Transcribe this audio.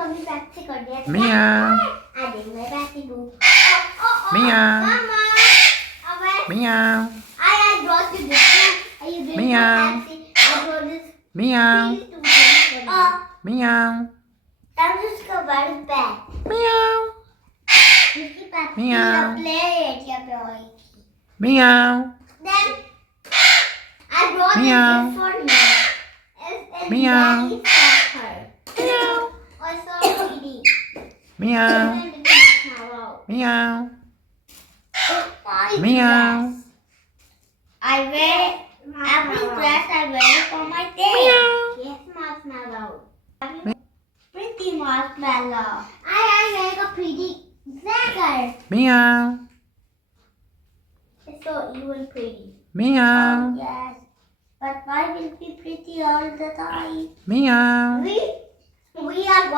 कभी बैग से कर दिया Meow. आ देख मैं बैग से दूँ Meow. Mama Meow. I brought you this too. You didn't Meow. I brought this Meow. Meow. I'm just going to bed. Meow. Meow. Play it, Meow. Then I brought Meow. this for you. And Meow. Daddy for her. Meow. Also, Kitty. Meow. And the cat Meow. my Meow. dress. I wear every dress I wear for my day. Meow. Yes, marshmallow. Pretty marshmallow. I like a pretty cracker. Meow. It's so even pretty. Meow. Oh, yes. But why will be pretty all the time? Meow. We are